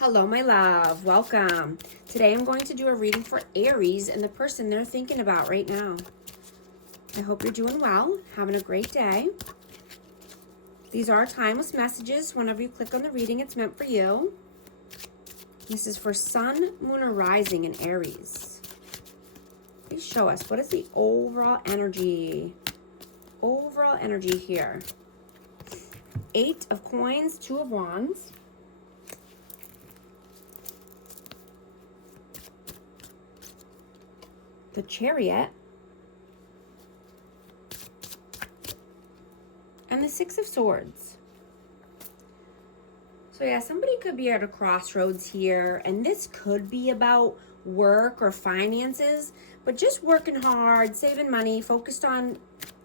Hello, my love. Welcome. Today I'm going to do a reading for Aries and the person they're thinking about right now. I hope you're doing well, having a great day. These are timeless messages. Whenever you click on the reading, it's meant for you. This is for Sun, Moon, or Rising in Aries. Please show us, what is the overall energy? Overall energy here. 8 of Coins, 2 of Wands. The Chariot, and the 6 of Swords. So yeah, somebody could be at a crossroads here, and this could be about work or finances, but just working hard, saving money, focused on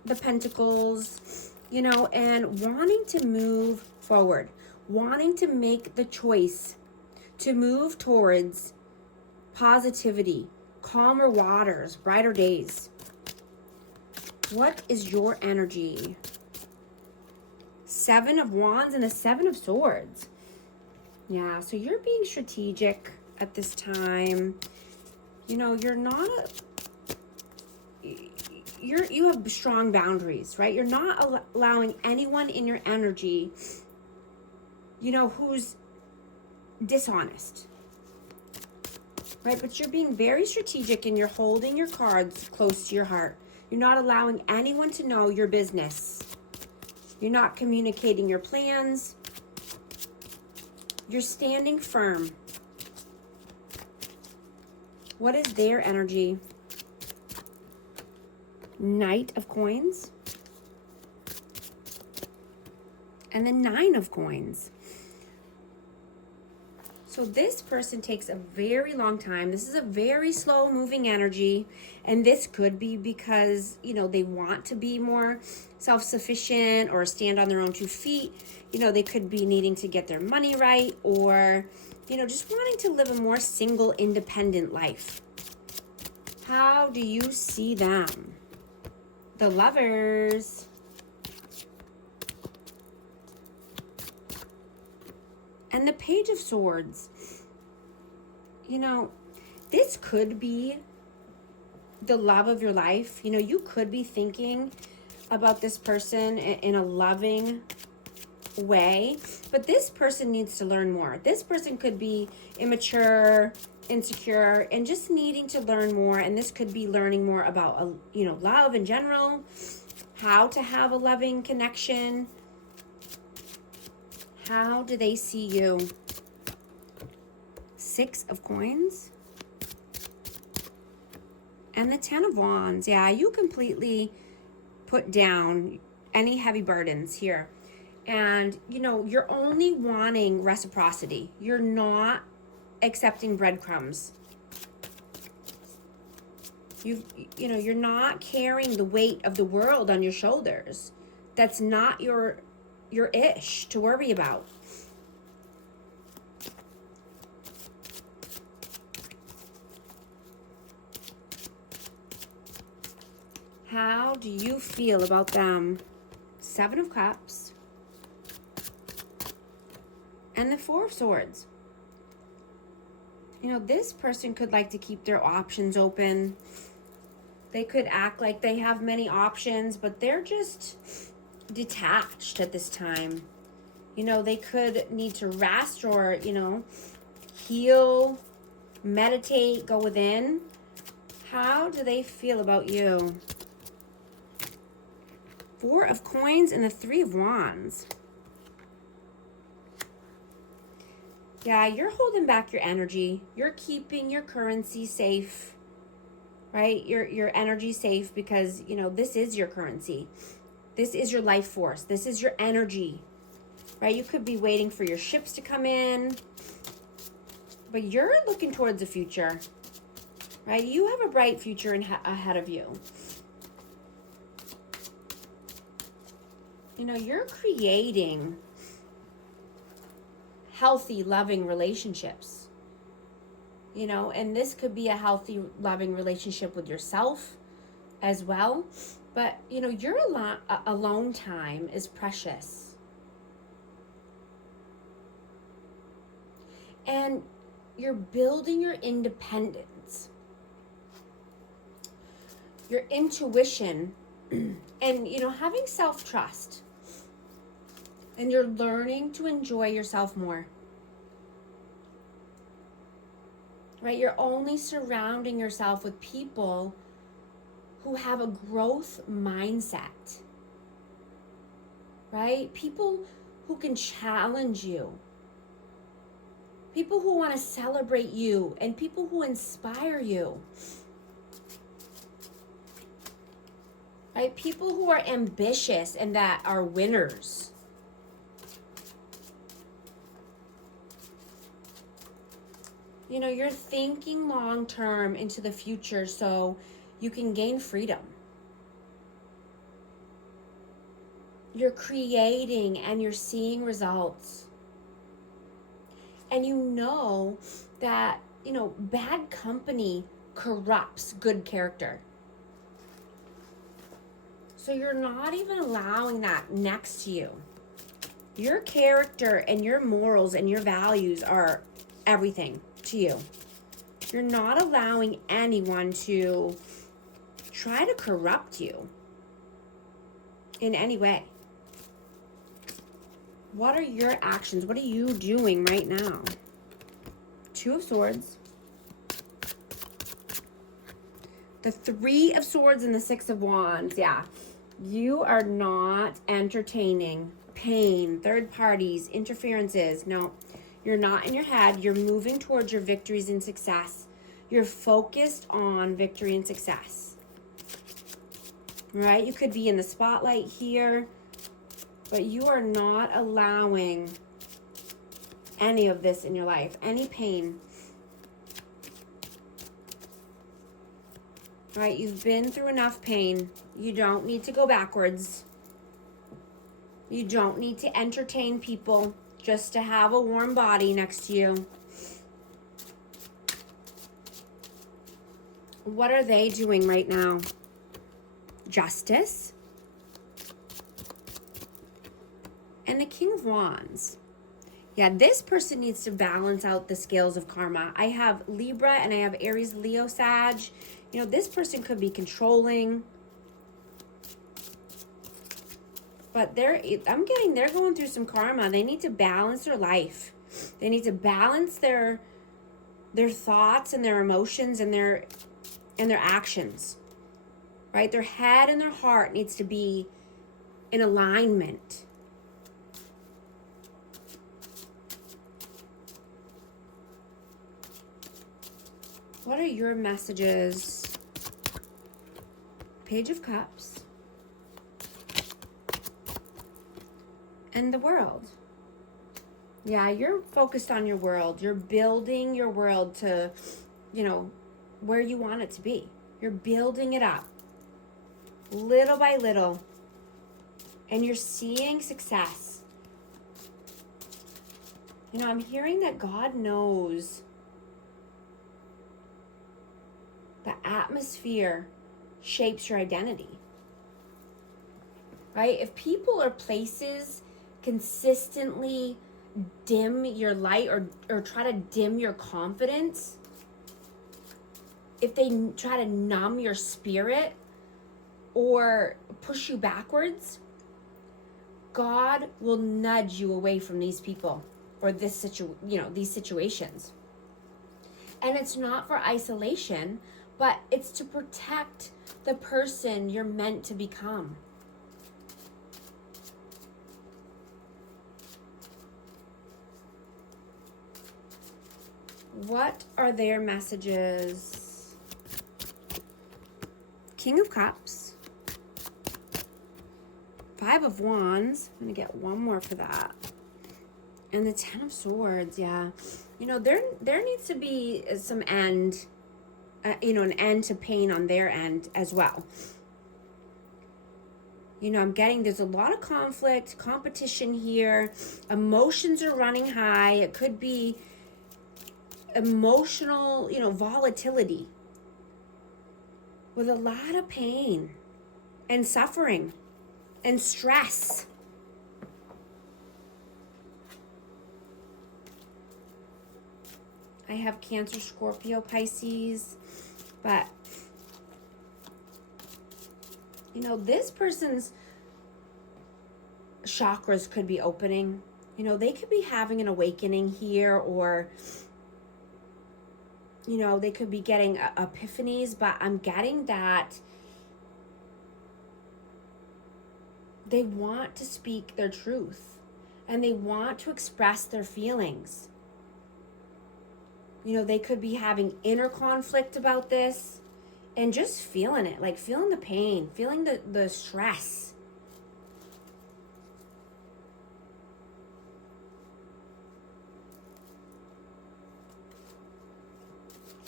the pentacles, you know, and wanting to move forward, wanting to make the choice to move towards positivity, calmer waters, brighter days. What is your energy? 7 of Wands and the 7 of Swords. Yeah, so you're being strategic at this time. You know, you're not you have strong boundaries, right? You're not allowing anyone in your energy, you know, who's dishonest. Right, but you're being very strategic and you're holding your cards close to your heart. You're not allowing anyone to know your business. You're not communicating your plans. You're standing firm. What is their energy? Knight of Coins. And the 9 of Coins. So this person takes a very long time. This is a very slow moving energy. And this could be because, you know, they want to be more self-sufficient or stand on their own 2 feet. You know, they could be needing to get their money right, or, you know, just wanting to live a more single, independent life. How do you see them? The Lovers. And the Page of Swords. You know, this could be the love of your life. You know, you could be thinking about this person in a loving way, but this person needs to learn more. This person could be immature, insecure, and just needing to learn more. And this could be learning more about, you know, love in general, how to have a loving connection. How do they see you? 6 of Coins. And the 10 of Wands. Yeah, you completely put down any heavy burdens here. And, you know, you're only wanting reciprocity. You're not accepting breadcrumbs. You know, you're not carrying the weight of the world on your shoulders. That's not your ish to worry about. How do you feel about them? 7 of Cups and the 4 of Swords. You know, this person could like to keep their options open. They could act like they have many options, but they're just detached at this time. You know, they could need to rest or, you know, heal, meditate, go within. How do they feel about you? 4 of Coins and the 3 of Wands. Yeah, you're holding back your energy. You're keeping your currency safe, right? Your energy safe because, you know, this is your currency. This is your life force. This is your energy, right? You could be waiting for your ships to come in, but you're looking towards the future, right? You have a bright future ahead of you. You know, you're creating healthy, loving relationships. You know, and this could be a healthy, loving relationship with yourself as well. But, you know, your alone time is precious. And you're building your independence, your intuition, and, you know, having self-trust. And you're learning to enjoy yourself more. Right? You're only surrounding yourself with people who have a growth mindset. Right? People who can challenge you. People who want to celebrate you, and people who inspire you. Right? People who are ambitious and that are winners. You know, you're thinking long term into the future so you can gain freedom. You're creating and you're seeing results. And you know that, you know, bad company corrupts good character. So you're not even allowing that next to you. Your character and your morals and your values are everything to you. You're not allowing anyone to try to corrupt you in any way. What are your actions? What are you doing right now? Two of Swords. The Three of Swords and the Six of Wands. Yeah. You are not entertaining pain, third parties, interferences. No, you're not in your head. You're moving towards your victories and success. You're focused on victory and success. Right? You could be in the spotlight here, but you are not allowing any of this in your life, any pain. Right? You've been through enough pain. You don't need to go backwards. You don't need to entertain people just to have a warm body next to you. What are they doing right now? Justice. And the King of Wands. Yeah, this person needs to balance out the scales of karma. I have Libra and I have Aries, Leo, Sag. You know, this person could be controlling. But they're going through some karma. They need to balance their life. They need to balance their thoughts and their emotions and their actions. Right? Their head and their heart needs to be in alignment. What are your messages? Page of Cups. And the World. Yeah, you're focused on your world. You're building your world to, you know, where you want it to be. You're building it up. Little by little. And you're seeing success. You know, I'm hearing that God knows the atmosphere shapes your identity. Right? If people or places consistently dim your light or try to dim your confidence, if they try to numb your spirit or push you backwards, God will nudge you away from these people or these situations. And it's not for isolation, but it's to protect the person you're meant to become. What are their messages? King of Cups. Five of Wands. I'm going to get one more for that. And the Ten of Swords, yeah. You know, there needs to be some end, an end to pain on their end as well. You know, I'm getting there's a lot of conflict, competition here. Emotions are running high. It could be emotional, volatility with a lot of pain and suffering and stress. I have Cancer, Scorpio, Pisces. But, you know, this person's chakras could be opening. You know, they could be having an awakening here, or, you know, they could be getting epiphanies, but I'm getting that they want to speak their truth and they want to express their feelings. You know, they could be having inner conflict about this and just feeling it, like feeling the pain, feeling the stress.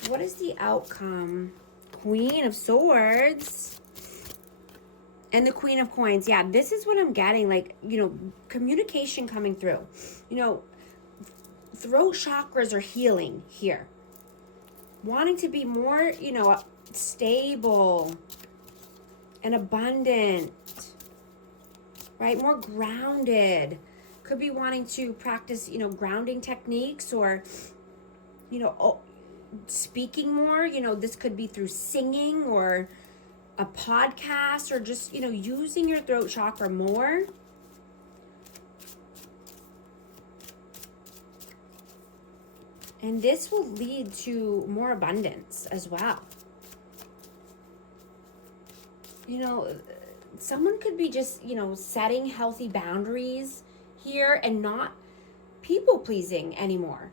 What is the outcome? Queen of Swords and the Queen of Coins. Yeah, this is what I'm getting. Like, you know, communication coming through. You know, throat chakras are healing here. Wanting to be more, you know, stable and abundant, right? More grounded. Could be wanting to practice, you know, grounding techniques, or, you know, speaking more. You know, this could be through singing or a podcast, or just, you know, using your throat chakra more. And this will lead to more abundance as well. You know, someone could be just, you know, setting healthy boundaries here and not people pleasing anymore.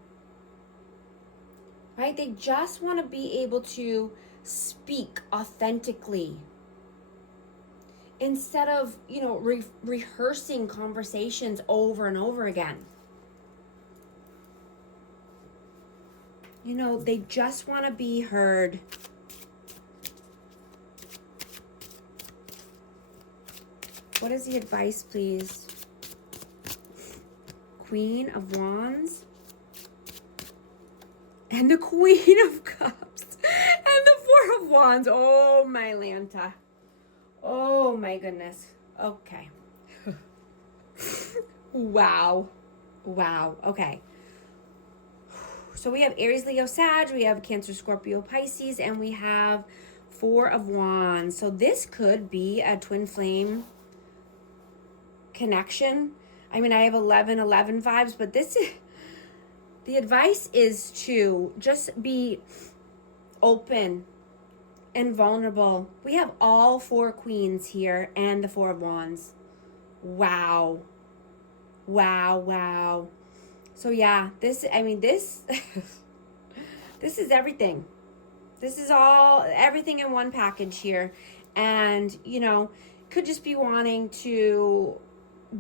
Right? They just want to be able to speak authentically instead of, you know, rehearsing conversations over and over again. You know, they just want to be heard. What is the advice, please? Queen of Wands. And the Queen of Cups. And the Four of Wands. Oh, my Lanta. Oh, my goodness. Okay. Wow. Wow. Okay. So we have Aries, Leo, Sag. We have Cancer, Scorpio, Pisces. And we have Four of Wands. So this could be a twin flame connection. I mean, I have 11-11 vibes, but this is... The advice is to just be open and vulnerable. We have all four queens here and the Four of Wands. Wow. Wow, wow. So yeah, this, I mean, this, this is everything. This is all, everything in one package here. And, you know, could just be wanting to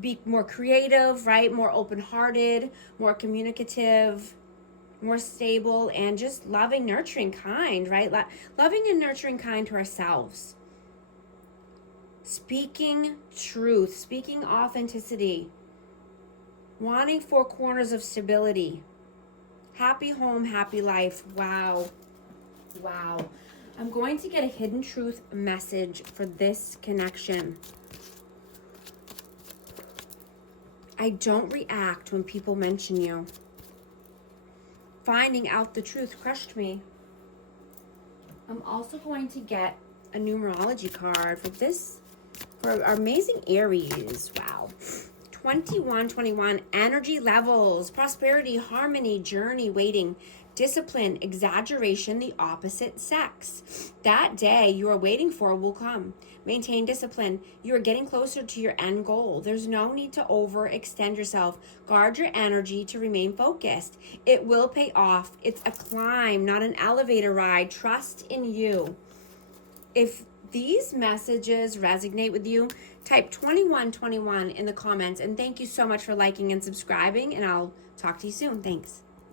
be more creative, right? More open-hearted, more communicative, more stable, and just loving, nurturing, kind, right? Loving and nurturing, kind to ourselves. Speaking truth, speaking authenticity, wanting four corners of stability, happy home, happy life. Wow. Wow. I'm going to get a hidden truth message for this connection. I don't react when people mention you. Finding out the truth crushed me. I'm also going to get a numerology card for this, for our amazing Aries. Wow. 21, energy levels, prosperity, harmony, journey, waiting, discipline, exaggeration, the opposite sex. That day you are waiting for will come. Maintain discipline. You are getting closer to your end goal. There's no need to overextend yourself. Guard your energy to remain focused. It will pay off. It's a climb, not an elevator ride. Trust in you. If these messages resonate with you, type 21 in the comments. And thank you so much for liking and subscribing. And I'll talk to you soon. Thanks.